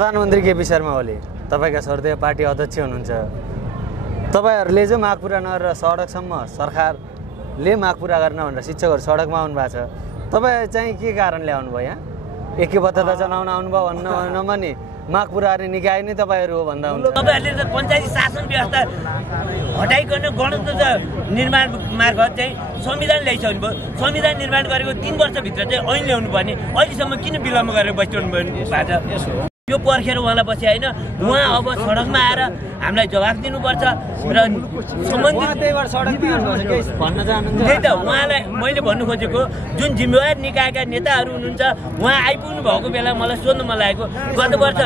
प्रधानमन्त्री केपी शर्मा ओली तपाईका सर्वोदय पार्टी अध्यक्ष हुनुहुन्छ। तपाईहरुले जो माग पूरा नगरेर सडकसम्म सरकारले माग पूरा गर्न भनेर शिक्षकहरु सडकमा आउनु भएको छ। तपाई चाहिँ के कारणले आउनु भयो यहाँ? एकबद्धता जनाउन आउनुभयो भन्न नमाने माग पूरा गर्ने निकाय नै तपाईहरु हो भन्दा हुन्छ। तपाईहरुले त पञ्चायती शासन व्यवस्था हटाइकन गणतन्त्र निर्माण मार्फत चाहिँ संविधान ल्याइसक्नु भयो। संविधान निर्माण गरेको 3 वर्षभित्र चाहिँ ऐन ल्याउनु पर्ने, अहिलेसम्म किन विलम्ब गरेर बसिरहनु भएको छ? यो पर्खेर उहाँलाई बसे होइन, उहाँ अब सडकमा आएर हामीलाई जवाफ दिनुपर्छ र सम्बन्धित त्यही त उहाँलाई मैले भन्नु खोजेको जुन जिम्मेवार निकायका नेताहरू हुनुहुन्छ उहाँ आइपुग्नु भएको बेला मलाई सोध्नु मन लागेको गत वर्ष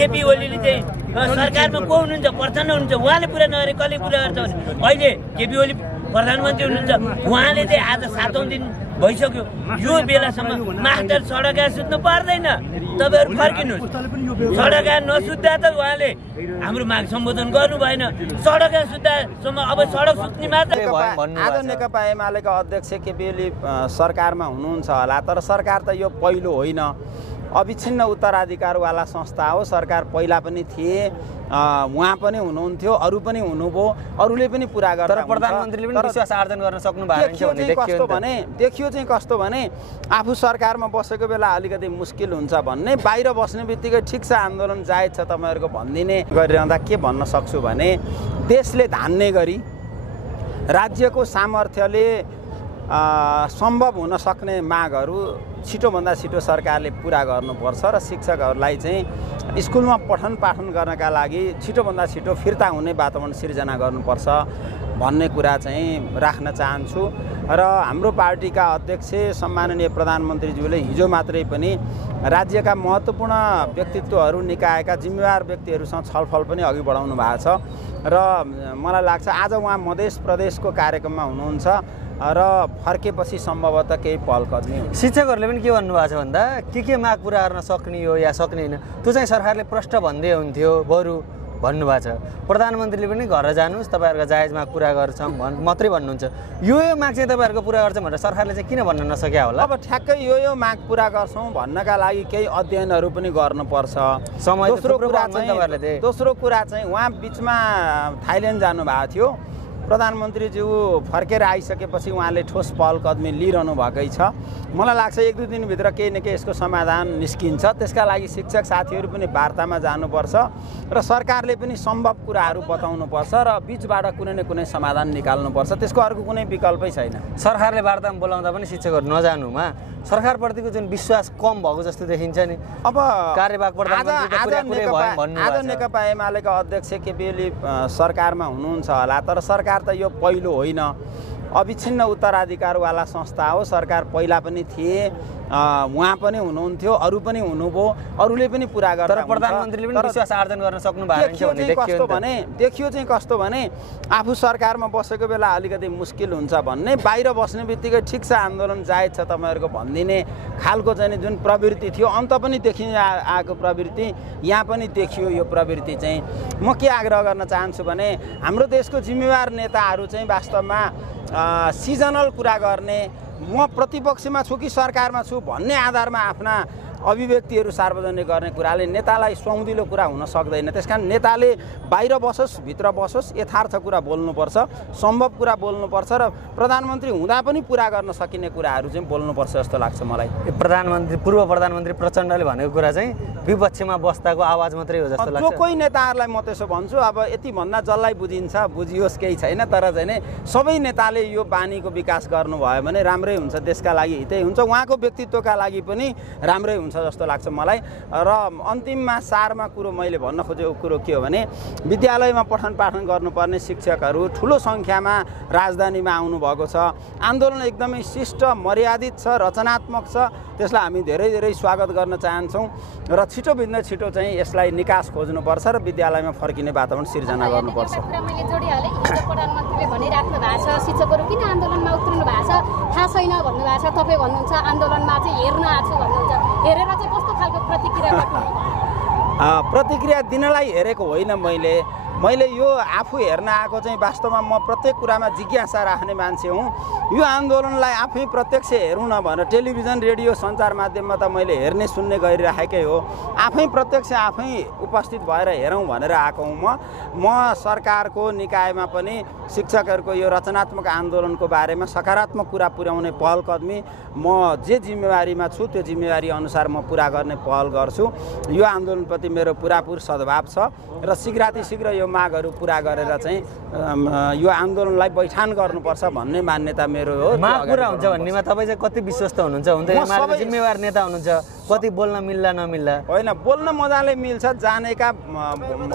केपी ओलीले चाहिँ सरकारमा को हुनुहुन्छ, प्रधान हुनुहुन्छ, उहाँले पुरा नगरे कसले पुरा गर्छ भने अहिले केपी ओली प्रधानमन्त्री हुनुहुन्छ, उहाँले चाहिँ आज 7औं दिन भइसक्यो। यो बेलासम्म मास्टर सडकमा सुत्नु पर्दैन, तपाईहरु फर्किनुहोस्। सडकमा नसुत्दा त उहाँले हाम्रो माग सम्बोधन गर्नु भएन, सडकमा सुत्दासम्म अब सडक सुत्ने मात्र। आज नेकपा एमालेका अध्यक्ष केपी ओली सरकारमा हुनुहुन्छ होला, तर सरकार त यो पहिलो होइन, अविच्छिन्न उत्तराधिकारवाला संस्था हो। सरकार पहिला पनि थिए, उहाँ पनि हुनुहुन्थ्यो, अरू पनि हुनुभयो, अरूले पनि पुरा गर्दा। तर प्रधानमन्त्रीले पनि विश्वास आर्जन गर्न सक्नु भएको देखियो चाहिँ कस्तो भने आफू सरकारमा बसेको बेला अलिकति मुस्किल हुन्छ भन्ने, बाहिर बस्ने बित्तिकै ठिक छ आन्दोलन जायज छ तपाईहरुको भनिदिने गरिरहँदा के भन्न सक्छु भने देशले धान्ने गरी राज्यको सामर्थ्यले सम्भव हुन सक्ने मागहरू छिटोभन्दा छिटो सरकारले पुरा गर्नुपर्छ र शिक्षकहरूलाई चाहिँ स्कुलमा पठन पाठन गर्नका लागि छिटोभन्दा छिटो फिर्ता हुने वातावरण सिर्जना गर्नुपर्छ भन्ने कुरा चाहिँ राख्न चाहन्छु। र हाम्रो पार्टीका अध्यक्ष सम्माननीय प्रधानमन्त्रीज्यूले हिजो मात्रै पनि राज्यका महत्त्वपूर्ण व्यक्तित्वहरू निकायका जिम्मेवार व्यक्तिहरूसँग छलफल पनि अघि बढाउनु भएको छ र मलाई लाग्छ आज उहाँ मधेस प्रदेशको कार्यक्रममा हुनुहुन्छ र फर्केपछि सम्भवतः केही पहल कदमी हुन्छ। शिक्षकहरूले पनि के भन्नुभएको छ भन्दा के माग पुरा गर्न सक्ने हो या सक्ने होइन त्यो चाहिँ सरकारले प्रश्न भन्दै हुन्थ्यो बरु भन्नुभएको छ। प्रधानमन्त्रीले पनि घर जानुहोस् तपाईहरुको जायज माग पुरा गर्छौँ मात्रै भन्नुहुन्छ। यो माग चाहिँ तपाईहरुको पुरा गर्छ भनेर सरकारले चाहिँ किन भन्न नसक्या होला? अब ठ्याक्कै यो माग पुरा गर्छौँ भन्नका लागि केही अध्ययनहरू पनि गर्नुपर्छ। दोस्रो कुरा चाहिँ उहाँ बिचमा थाइल्यान्ड जानुभएको थियो, प्रधानमन्त्रीज्यू फर्केर आइसकेपछि उहाँले ठोस पहल कदमी लिइरहनु भएकै छ। मलाई लाग्छ 1-2 दिनभित्र केही न केही यसको समाधान निस्किन्छ। त्यसका लागि शिक्षक साथीहरू पनि वार्तामा जानुपर्छ र सरकारले पनि सम्भव कुराहरू बताउनुपर्छ र बिचबाट कुनै न कुनै समाधान निकाल्नुपर्छ। त्यसको अर्को कुनै विकल्पै छैन। सरकारले वार्तामा बोलाउँदा पनि शिक्षकहरू नजानुमा सरकारप्रतिको जुन विश्वास कम भएको जस्तो देखिन्छ नि। अब कार्यवाहक प्रधानमन्त्री आज नेकपा एमालेका अध्यक्ष केपी ओली सरकारमा हुनुहुन्छ होला, तर सरकार त यो पहिलो होइन, अविच्छिन्न उत्तराधिकारवाला संस्था हो। सरकार पहिला पनि थिए, उहाँ पनि हुनुहुन्थ्यो, अरू पनि हुनुभयो, अरूले पनि पुरा गर्दा। तर प्रधानमन्त्रीले पनि विश्वास आर्जन गर्न सक्नु भएको देखियो चाहिँ कस्तो भने आफू सरकारमा बसेको बेला अलिकति मुस्किल हुन्छ भन्ने, बाहिर बस्ने बित्तिकै ठिक छ आन्दोलन जायज छ तपाईहरुको भनिदिने खालको चाहिँ जुन प्रवृत्ति थियो, अन्त पनि देखिन आएको प्रवृत्ति यहाँ पनि देखियो। यो प्रवृत्ति चाहिँ म के आग्रह गर्न चाहन्छु भने हाम्रो देशको जिम्मेवार नेताहरू चाहिँ वास्तवमा सिजनल कुरा गर्ने, म प्रतिपक्षमा छु कि सरकारमा छु भन्ने आधारमा आफ्ना अभिव्यक्तिहरू सार्वजनिक गर्ने कुराले नेतालाई सुहाउँदिलो कुरा हुन सक्दैन। त्यसकारण नेताले बाहिर बसोस् भित्र बसोस् यथार्थ कुरा बोल्नुपर्छ, सम्भव कुरा बोल्नुपर्छ र प्रधानमन्त्री हुँदा पनि पुरा गर्न सकिने कुराहरू चाहिँ बोल्नुपर्छ जस्तो लाग्छ मलाई। पूर्व प्रधानमन्त्री प्रचण्डले भनेको कुरा चाहिँ विपक्षमा बस्दाको आवाज मात्रै हो जस्तो लाग्छ। जो कोही नेताहरूलाई म त्यसो भन्छु, अब यति भन्दा जसलाई बुझिन्छ बुझियोस् केही छैन, तर चाहिँ सबै नेताले यो बानीको विकास गर्नुभयो भने राम्रै हुन्छ, देशका लागि हितै हुन्छ, उहाँको व्यक्तित्वका लागि पनि राम्रै हुन्छ जस्तो लाग्छ मलाई। र अन्तिममा सारमा कुरो मैले भन्न खोजेको कुरो के हो भने विद्यालयमा पठन पाठन गर्नुपर्ने शिक्षकहरू ठुलो सङ्ख्यामा राजधानीमा आउनुभएको छ। आन्दोलन एकदमै शिष्ट मर्यादित छ, रचनात्मक छ, त्यसलाई हामी धेरै धेरै स्वागत गर्न चाहन्छौँ र छिटोभन्दा छिटो चाहिँ यसलाई निकास खोज्नुपर्छ र विद्यालयमा फर्किने वातावरण सिर्जना गर्नुपर्छ। मैले जोडिहालेँ, प्रधानमन्त्रीले भनिराख्नु भएको छ शिक्षकहरू किन आन्दोलनमा उत्रनु भएको छ थाहा छैन भन्नुभएको छ, तपाईँ भन्नुहुन्छ आन्दोलनमा चाहिँ हेर्न आएको छु भन्नुहुन्छ, हेरेर चाहिँ कस्तो खालको प्रतिक्रिया प्रतिक्रिया दिनलाई हेरेको होइन मैले, मैले यो आफू हेर्न आएको चाहिँ वास्तवमा म प्रत्येक कुरामा जिज्ञासा राख्ने मान्छे हुँ। यो आन्दोलनलाई आफै प्रत्यक्ष हेरौँ न भनेर टेलिभिजन रेडियो सञ्चार माध्यममा त मैले हेर्ने सुन्ने गरिराखेकै हो। आफै प्रत्यक्ष आफै उपस्थित भएर हेरौँ भनेर आएको हुँ। म सरकारको निकायमा पनि शिक्षकहरूको यो रचनात्मक आन्दोलनको बारेमा सकारात्मक कुरा पुर्याउने पहल कदमी म जे जिम्मेवारीमा छु त्यो जिम्मेवारी अनुसार म पुरा गर्ने पहल गर्छु। यो आन्दोलनप्रति मेरो पुरापुर सद्भाव छ र शीघ्रातिशीघ्र यो मागहरू पुरा गरेर चाहिँ यो आन्दोलनलाई बैठान गर्नुपर्छ भन्ने मान्यता मेरो हो। माग पुरा हुन्छ भन्नेमा तपाईँ चाहिँ कति विश्वस्त हुनुहुन्छ? हुँदै जिम्मेवार नेता हुनुहुन्छ, कति बोल्न मिल्ला नमिल्ला? होइन, बोल्न मजाले मिल्छ। जानेका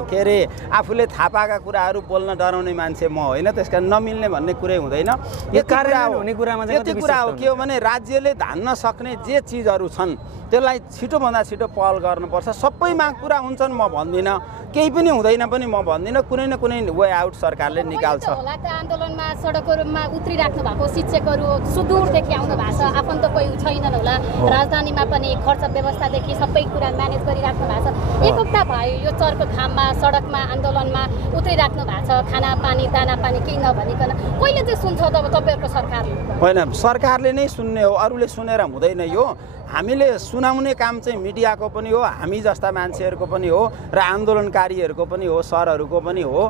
के अरे आफूले थाहा पाएका कुराहरू बोल्न डराउने मान्छे म होइन, त्यस कारण नमिल्ने भन्ने कुरै हुँदैन। यति कुरा हो के हो भने राज्यले धान्न सक्ने जे चिजहरू छन् त्यसलाई छिटोभन्दा छिटो पहल गर्नुपर्छ। सबै माग पुरा हुन्छन् म भन्दिनँ, केही पनि हुँदैन पनि म भन्दिनँ। कुनै न कुनै वे आउट सरकारले निकाल्छ। आन्दोलनमा सडकहरूमा उत्रिराख्नु भएको शिक्षकहरू सुदूरदेखि आउनु भएको छ, आफन्त कोही छैनन् होला। राजधानीमा पनि खर्च व्यवस्थादेखि सबै कुरा म्यानेज गरिराख्नु भएको छ। एक हप्ता भयो यो चर्को घाममा सडकमा आन्दोलनमा उत्रिराख्नु भएको छ, खाना पानी दाना पानी केही नभनिकन। कहिले चाहिँ सुन्छ त तपाईँहरूको सरकारले? होइन, सरकारले नै सुन्ने हो, अरूले सुनेर हुँदैन। यो हामीले सुनाउने काम चाहिँ मिडियाको पनि हो, हामी जस्ता मान्छेहरूको पनि हो र आन्दोलनकारीहरूको पनि हो, सरहरूको पनि हो।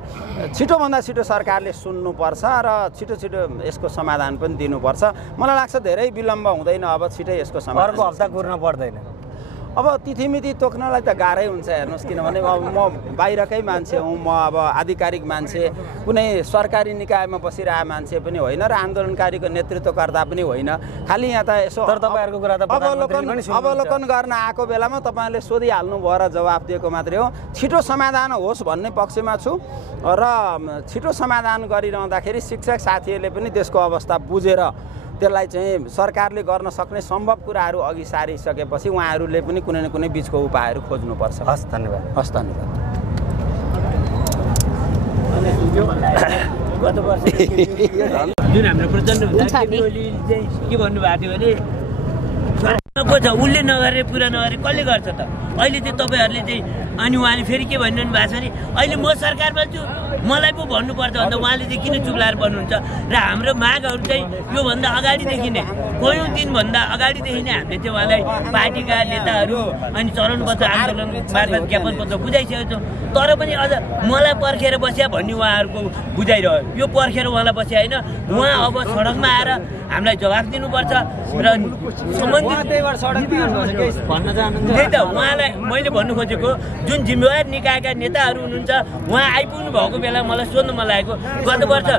छिटोभन्दा छिटो सरकारले सुन्नुपर्छ र छिटो छिटो यसको समाधान पनि दिनुपर्छ। मलाई लाग्छ धेरै विलम्ब हुँदैन, अब छिटै यसको समाधान। अर्को हप्ता कुर्न पर्दैन। अब तिथिमिति तोक्नलाई त गाह्रै हुन्छ हेर्नुहोस्, किनभने अब म बाहिरकै मान्छे हुँ। म अब आधिकारिक मान्छे, कुनै सरकारी निकायमा बसिरहेको मान्छे पनि होइन र आन्दोलनकारीको नेतृत्वकर्ता पनि होइन। खालि यहाँ त यसो तपाईँहरूको कुरा त अवलोकन गर्न आएको बेलामा तपाईँले सोधिहाल्नु भयो र जवाफ दिएको मात्रै हो। छिटो समाधान होस् भन्ने पक्षमा छु र छिटो समाधान गरिरहँदाखेरि शिक्षक साथीहरूले पनि त्यसको अवस्था बुझेर त्यसलाई चाहिँ सरकारले गर्न सक्ने सम्भव कुराहरू अघि सारिसकेपछि उहाँहरूले पनि कुनै न कुनै बिचको उपायहरू खोज्नुपर्छ। हस्, धन्यवाद। हस्, धन्यवाद। गत वर्ष जुन हाम्रो प्रचण्ड हुँदा ओलीले चाहिँ के भन्नुभएको थियो भने को छ उसले नगरे पुरा नगरे कसले गर्छ त? अहिले चाहिँ तपाईँहरूले चाहिँ अनि उहाँले फेरि के भनिरहनु भएको छ भने अहिले म सरकारमा छु, मलाई पो भन्नुपर्छ भन्दा उहाँले चाहिँ किन चुप लाएर भन्नुहुन्छ? र हाम्रो मागहरू चाहिँ योभन्दा अगाडिदेखि नै कयौँ दिनभन्दा अगाडिदेखि नै हामीले चाहिँ उहाँलाई पार्टीका नेताहरू अनि चरणबद्ध आन्दोलन मार्फत ज्ञापन पत्र बुझाइसकेको छौँ। तर पनि अझ मलाई पर्खेर बस्या भन्ने उहाँहरूको बुझाइरह्यो। यो पर्खेर उहाँलाई बस्या होइन, उहाँ अब सडकमा आएर हामीलाई जवाफ दिनुपर्छ र सम्बन्धित त्यही त उहाँलाई मैले भन्नु खोजेको जुन जिम्मेवार निकायका नेताहरू हुनुहुन्छ उहाँ आइपुग्नु भएको बेला मलाई सोध्नु मन लागेको गत वर्ष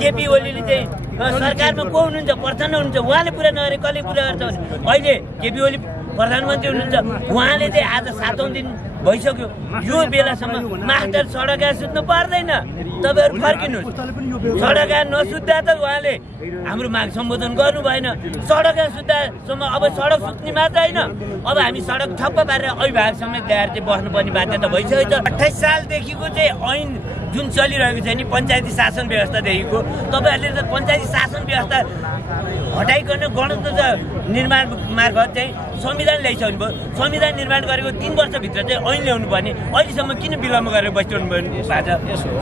केपी ओलीले चाहिँ सरकारमा को हुनुहुन्छ, प्रधान हुनुहुन्छ, उहाँले पुरा नगरे कसले पुरा गर्छ भने अहिले केपी ओली प्रधानमन्त्री हुनुहुन्छ, उहाँले चाहिँ आज 7औं दिन भइसक्यो। यो बेलासम्म मास्टर सडकमा सुत्नु पर्दैन, तपाईँहरू फर्किनुहोस्। सडकमा नसुत्दा त उहाँले हाम्रो माग सम्बोधन गर्नु भएन। सडकमा सुत्दासम्म अब सडक सुत्ने मात्र होइन, अब हामी सडक ठप्प पारेर अभिभावक समेत ल्याएर चाहिँ बस्नुपर्ने बाध्यता भइसकेको छ। 28 सालदेखिको चाहिँ ऐन जुन चलिरहेको छ नि पञ्चायती शासन व्यवस्थादेखिको, तपाईँहरूले त पञ्चायती शासन व्यवस्था हटाइकन गणतन्त्र निर्माण मार्फत चाहिँ संविधान ल्याइसक्नु भयो। संविधान निर्माण गरेको 3 वर्षभित्र चाहिँ ऐन ल्याउनु पर्ने, अहिलेसम्म किन विलम्ब गरेर बसिरहनु भएको छ?